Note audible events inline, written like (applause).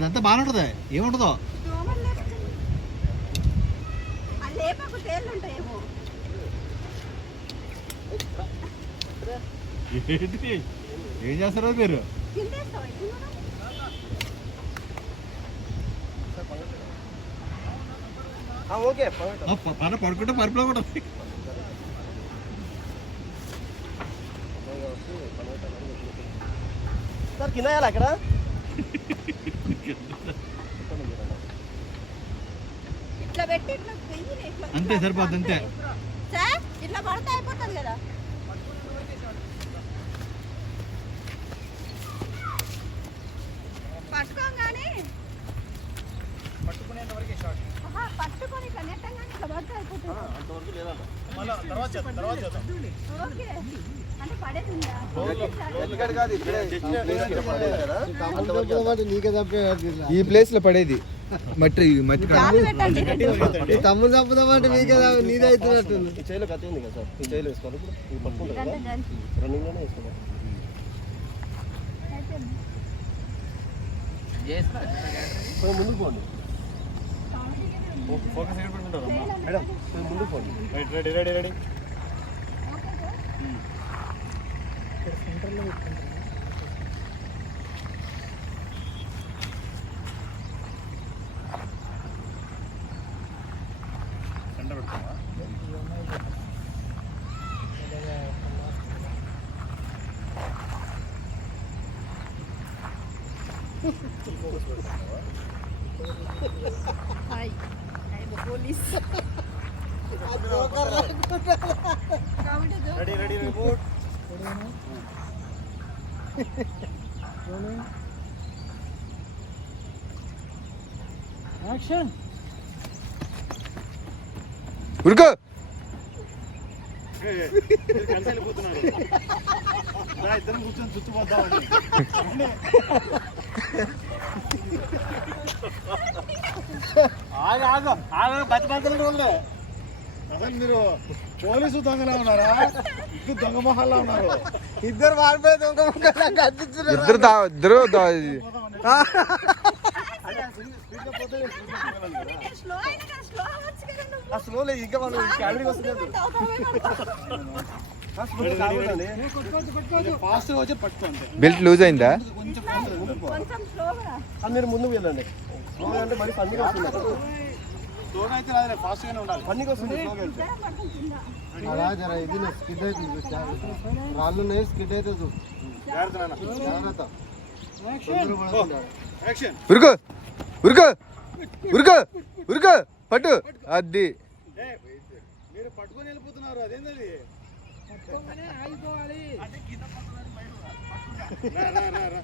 అదంతా బాగానే ఉంటుంది ఏముంటుందో? ఏంటి? ఏం చేస్తారో మీరు? పన పడుకుంటే పరుపులో కూడా. సార్ కింద అక్కడ (laughs) ఇట్లా పెట్టి ఇట్లా వెయ్యి ఇట్లా అంతే, సరిపోద్ది, అంతే. సార్ ఇట్లా పడితే అయిపోతుంది కదా. పట్టుకోగానే. ఆహా, పట్టుకొని ఇట్లా నెట్టంగానే ఇట్లా పడితే అయిపోతుంది. అంతవరకు ఇక్కడే ఈ ప్లేస్లో పడేది. మట్టి మట్టి రెండు. తమ్ముడు చంపుదామంటే మీకే దా- నీదే అవుతున్నట్టుంది. ముందుకు పోండి. ఫోకస్ ఎక్కడ మేడం ముందుకు పోండి. Right ready ready ready centre పెట్టుకోవా hi I'm police కాబట్టి దో- రెడీ రెడీ రిపోర్ట్ ఉరుకో. ఇద్దరం కూర్చొని చుట్టుపోతా ఉంది ఆగు ఆగు ఆగు బతి బతలు వాళ్ళే అసలు మీరు పోలీసు దొంగలా ఉన్నారా? ఇద్దరు దొంగ మొహాల్లో ఉన్నారు. ఇద్దరు వాడిపోయి దొంగ ఇద్దరు దా ఇద్దరు దా- స్లో అయినా కానీ స్లో అవ్వచ్చు కదా నువ్వు. ఆ స్లోలో ఇంకా క్యాలరీ వస్తుంది ఫాస్ట్ వచ్చి పట్టుకోండి బెల్ట్ లూజ్ అయిందా? కొంచెం fast గా ముందుకు పో. కొంచెం స్లోగా. ఆ మీరు ముందుకు వెళ్ళండి. అంటే మరి పండుగ వస్తుంది. రాదులే ఉండాలి. పండుగ వస్తుంది స్లోగా వెళ్తే పడుతుంది కింద. అలా జర ఇది స్కిడ్ అవుతుంది రాళ్ళు ఉన్నాయి స్కిడ్ అవుతుంది జాగ్రత్త నాన్న. జాగ్రత్త. యాక్షన్ ఉరుకో ఉరుకో ఉరుకో ఉరుకో పట్టు. అది మీరు పట్టుకొని వెళ్ళిపోతున్నారు అదేంటది రా.